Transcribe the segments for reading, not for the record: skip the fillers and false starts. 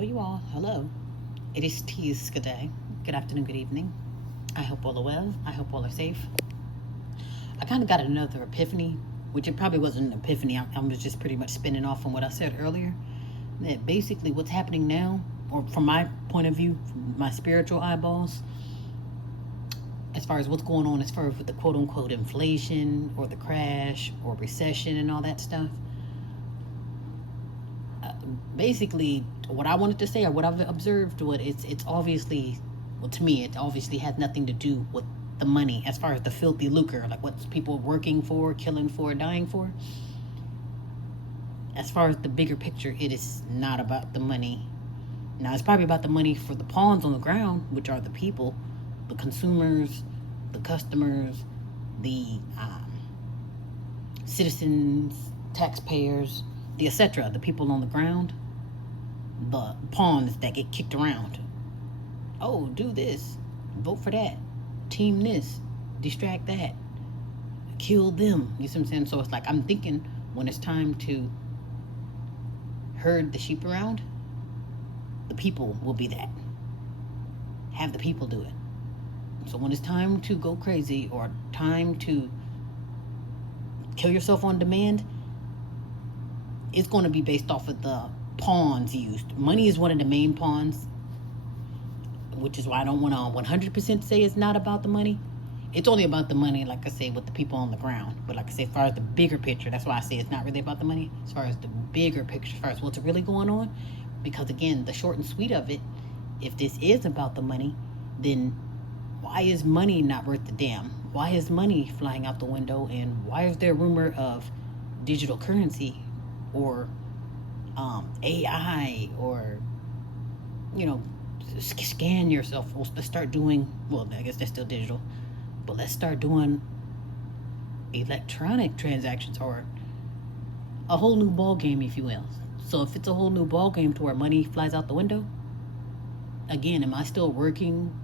Well, you all, hello. It is Tease. Good day. Good afternoon, good evening. I hope all are well. I hope all are safe. I kind of got another epiphany, which it probably wasn't an epiphany. I was just pretty much spinning off from what I said earlier. That basically what's happening now, or from my point of view, from my spiritual eyeballs, as far as what's going on, as far as with the quote unquote inflation or the crash or recession and all that stuff, basically what I wanted to say or what I've observed, what it's obviously, well, to me it obviously has nothing to do with the money, as far as the filthy lucre, like what's people working for, killing for, dying for. As far as the bigger picture, it is not about the money. Now it's probably about the money for the pawns on the ground, which are the people, the consumers, the customers, the citizens, taxpayers, the etc., the people on the ground, the pawns that get kicked around. Oh, do this, vote for that, team this, distract that, kill them. You see what I'm saying? So it's like I'm thinking when it's time to herd the sheep around, the people will be that. Have the people do it. So when it's time to go crazy or time to kill yourself on demand, it's going to be based off of the pawns used. Money is one of the main pawns, which is why I don't want to 100% say it's not about the money. It's only about the money, like I say, with the people on the ground. But like I say, as far as the bigger picture, that's why I say it's not really about the money. As far as the bigger picture, as far as what's really going on. Because again, the short and sweet of it, if this is about the money, then why is money not worth the damn? Why is money flying out the window? And why is there a rumor of digital currency or AI or, scan yourself? Let's start doing, well, I guess that's still digital, but let's start doing electronic transactions or a whole new ball game, if you will. So if it's a whole new ball game to where money flies out the window, again, am I still working,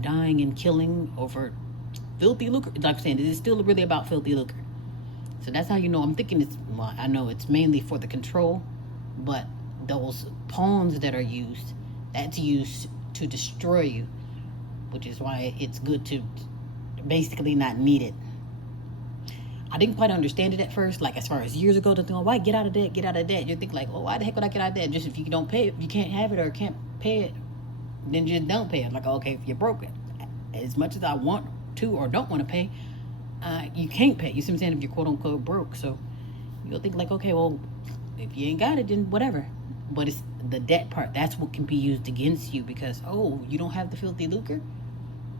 dying, and killing over filthy lucre? Like I'm saying, is it still really about filthy lucre? So that's how you know. I'm thinking I know it's mainly for the control, but those pawns that are used, that's used to destroy you, which is why it's good to basically not need it. I didn't quite understand it at first, like as far as years ago, to think, why get out of debt, get out of debt. You think like, well, why the heck would I get out of debt? Just if you don't pay it, if you can't have it or can't pay it, then just don't pay it. Like, okay, if you're broke, as much as I want to or don't want to pay, you can't pay. You see what I'm saying? If you're quote unquote broke. So you'll think like, okay, well, if you ain't got it, then whatever. But it's the debt part. That's what can be used against you because, oh, you don't have the filthy lucre?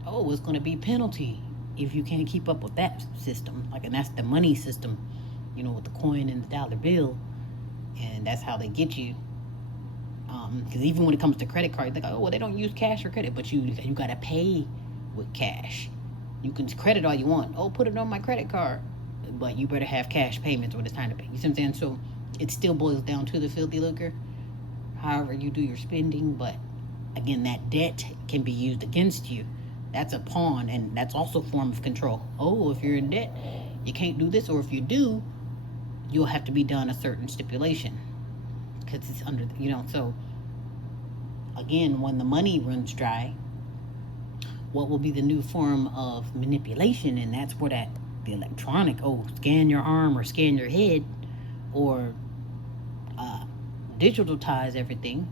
Oh, it's going to be penalty if you can't keep up with that system. Like, and that's the money system, with the coin and the dollar bill. And that's how they get you. Because even when it comes to credit cards, they go, oh, well, they don't use cash or credit, but you got to pay with cash. You can credit all you want. Oh, put it on my credit card. But you better have cash payments when it's time to pay. You see what I'm saying? So it still boils down to the filthy lucre, however you do your spending. But again, that debt can be used against you. That's a pawn, and that's also a form of control. Oh, if you're in debt, you can't do this, or if you do, you'll have to be done a certain stipulation because it's under, so again, when the money runs dry, what will be the new form of manipulation? And that's where the electronic, scan your arm or scan your head or digitalize everything.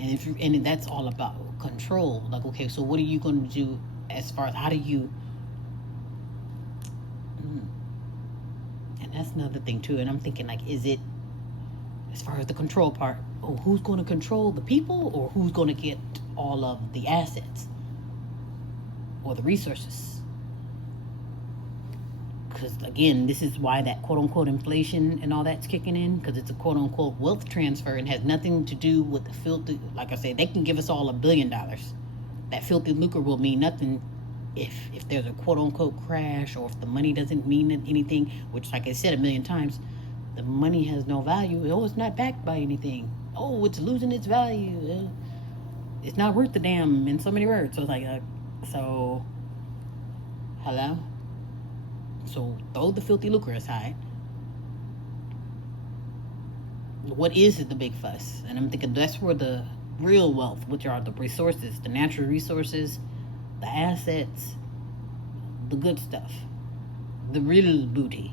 And that's all about control. Like, okay, so what are you going to do as far as how do you, and that's another thing too. And I'm thinking like, is it, as far as the control part, who's going to control the people or who's going to get all of the assets or the resources? Because again, this is why that quote unquote inflation and all that's kicking in, because it's a quote unquote wealth transfer and has nothing to do with the filthy. Like I said, they can give us all $1 billion. That filthy lucre will mean nothing if there's a quote unquote crash, or if the money doesn't mean anything, which, like I said a million times, the money has no value. Oh, it's not backed by anything. Oh, it's losing its value. It's not worth the damn, in so many words. So it's like, so, hello? So throw the filthy lucre aside. what is the big fuss? And I'm thinking that's where the real wealth, which are the resources, the natural resources, the assets, the good stuff, the real booty,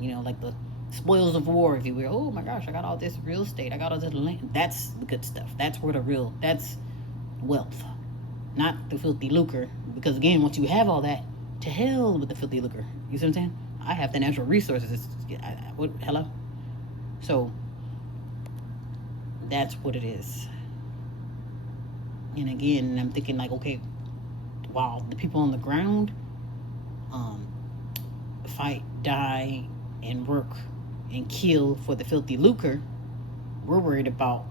like the spoils of war, if you will. Oh my gosh, I got all this real estate, I got all this land. That's the good stuff. That's where that's wealth, not the filthy lucre. Because again, once you have all that, to hell with the filthy lucre. You see what I'm saying? I have the natural resources. Hello? So that's what it is. And again, I'm thinking like, okay, wow, the people on the ground fight, die, and work and kill for the filthy lucre. We're worried about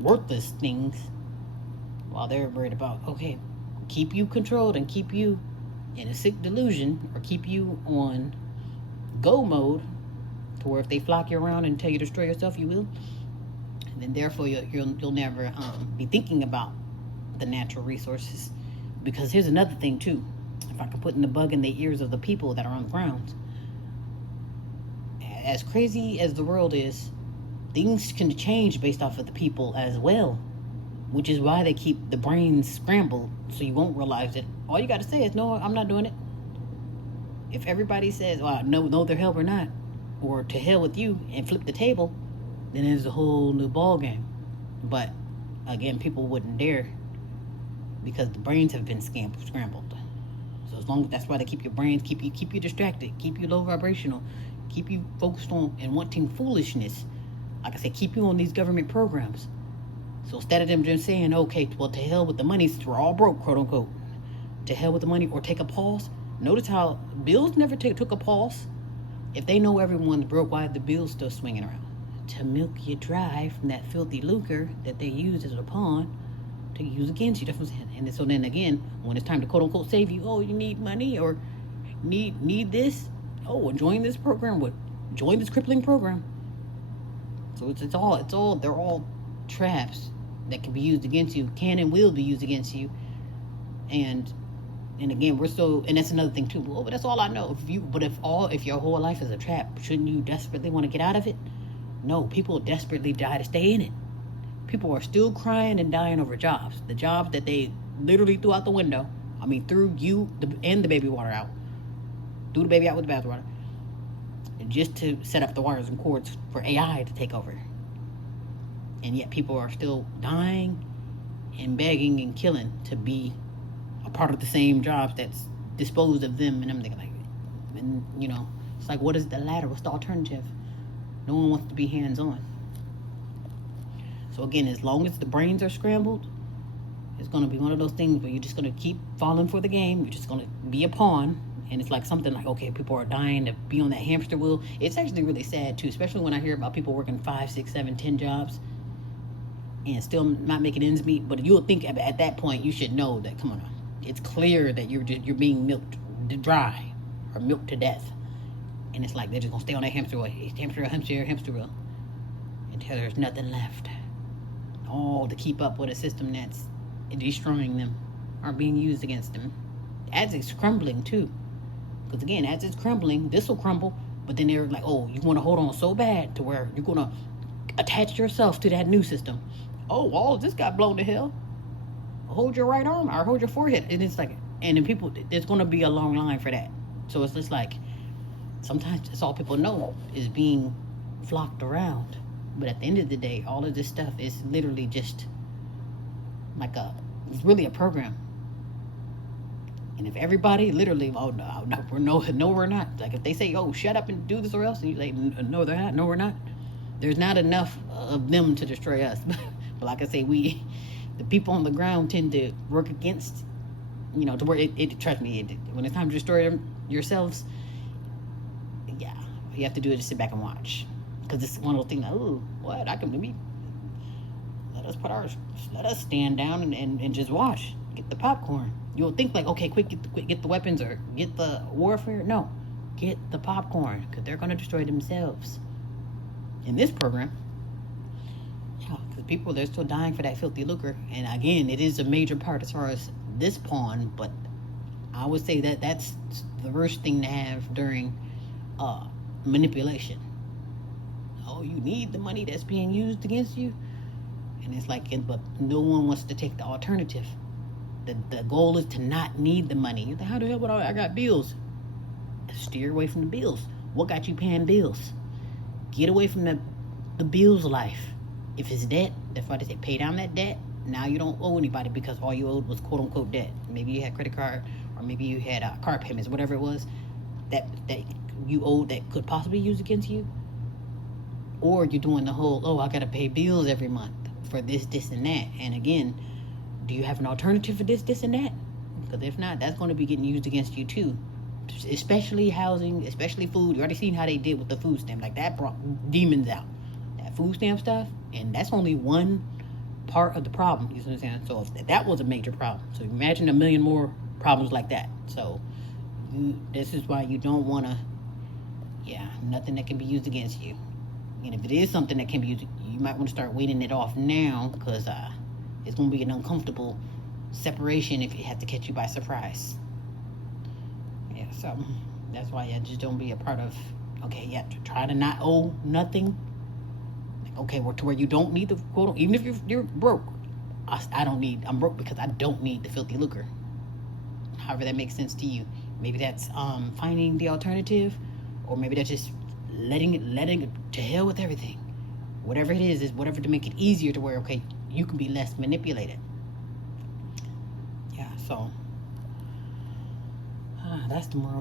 worthless things, while they're worried about, okay, keep you controlled and keep you in a sick delusion, or keep you on go mode, to where if they flock you around and tell you to destroy yourself, you will. And then therefore you'll never be thinking about the natural resources. Because here's another thing too, if I can put in the bug in the ears of the people that are on the ground. As crazy as the world is, things can change based off of the people as well, which is why they keep the brains scrambled, so you won't realize it. All you got to say is, no, I'm not doing it. If everybody says, well, no, they're hell or not, or to hell with you, and flip the table, then it's a whole new ball game. But again, people wouldn't dare, because the brains have been scrambled. So as long as that's why they keep your brains, keep you distracted, keep you low vibrational, keep you focused on and wanting foolishness. Like I said, keep you on these government programs. So instead of them just saying, okay, well, to hell with the money, we're all broke, quote unquote, to hell with the money, or take a pause. Notice how bills never took a pause. If they know everyone's broke, why are the bills still swinging around? To milk you dry from that filthy lucre that they use as a pawn to use against you. That's what I'm saying. And so then again, when it's time to quote unquote save you, oh, you need money or need this. Oh, well, join this program. Join this crippling program. So it's all they're all traps that can be used against you, can and will be used against you. And again, and that's another thing too. Well, but that's all I know. If your whole life is a trap, shouldn't you desperately want to get out of it? No, people desperately die to stay in it. People are still crying and dying over jobs. The jobs that they literally threw out the window. I mean, threw you and the baby water out. Threw the baby out with the bathwater. Just to set up the wires and cords for AI to take over. And yet people are still dying and begging and killing to be a part of the same jobs that's disposed of them. And I'm thinking like, it's like, what is the latter? What's the alternative? No one wants to be hands-on. So again, as long as the brains are scrambled, it's going to be one of those things where you're just going to keep falling for the game. You're just going to be a pawn. And it's like something like, okay, people are dying to be on that hamster wheel. It's actually really sad too, especially when I hear about people working 5, 6, 7, 10 jobs and still not making ends meet. But you'll think at that point you should know that, come on, it's clear that you're being milked dry or milked to death. And it's like they're just gonna stay on that hamster wheel, hamster wheel, until there's nothing left. All to keep up with a system that's destroying them or being used against them. As it's crumbling too. Because again, as it's crumbling, this will crumble. But then they're like, oh, you want to hold on so bad to where you're going to attach yourself to that new system. Oh, all of this got blown to hell. Hold your right arm or hold your forehead. And it's like, and then people, there's going to be a long line for that. So it's just like, sometimes that's all people know is being flocked around. But at the end of the day, all of this stuff is literally just like it's really a program. And if everybody literally, oh no, we're not. Like if they say, oh, shut up and do this or else, and you say, no, they're not. No, we're not. There's not enough of them to destroy us. But like I say, the people on the ground tend to work against, to where trust me, when it's time to destroy them yourselves, yeah, all you have to do is just sit back and watch. Because it's one of those things, oh, what? Let us stand down and just watch. Get the popcorn. You'll think like, okay, quick, get the weapons or get the warfare. No, get the popcorn because they're going to destroy themselves. In this program, yeah, because people, they're still dying for that filthy lucre. And again, it is a major part as far as this pawn, but I would say that that's the worst thing to have during manipulation. oh, you need the money that's being used against you. And it's like, but no one wants to take the alternative. The goal is to not need the money. You're like, how the hell would I got bills? Steer away from the bills. What got you paying bills? Get away from the bills life. If it's debt, that's why they say pay down that debt. Now you don't owe anybody because all you owed was quote unquote debt. Maybe you had credit card, or maybe you had car payments, whatever it was that you owed that could possibly be used against you. Or you're doing the whole, oh, I gotta pay bills every month for this, and that. And again, do you have an alternative for this, and that? Because if not, that's going to be getting used against you too. Especially housing, especially food. You already seen how they did with the food stamp. Like, that brought demons out. That food stamp stuff. And that's only one part of the problem. You know what I'm saying? So if that was a major problem. So imagine a million more problems like that. So this is why you don't want to, nothing that can be used against you. And if it is something that can be used, you might want to start weaning it off now, because it's going to be an uncomfortable separation if it has to catch you by surprise. Yeah, so that's why I just don't be a part of, try to not owe nothing. Okay, to where you don't need the quote, even if you're broke. I'm broke because I don't need the filthy lucre. However that makes sense to you. Maybe that's finding the alternative, or maybe that's just letting it to hell with everything. Whatever it is whatever to make it easier to where, okay, you can be less manipulated. Yeah, so that's the moral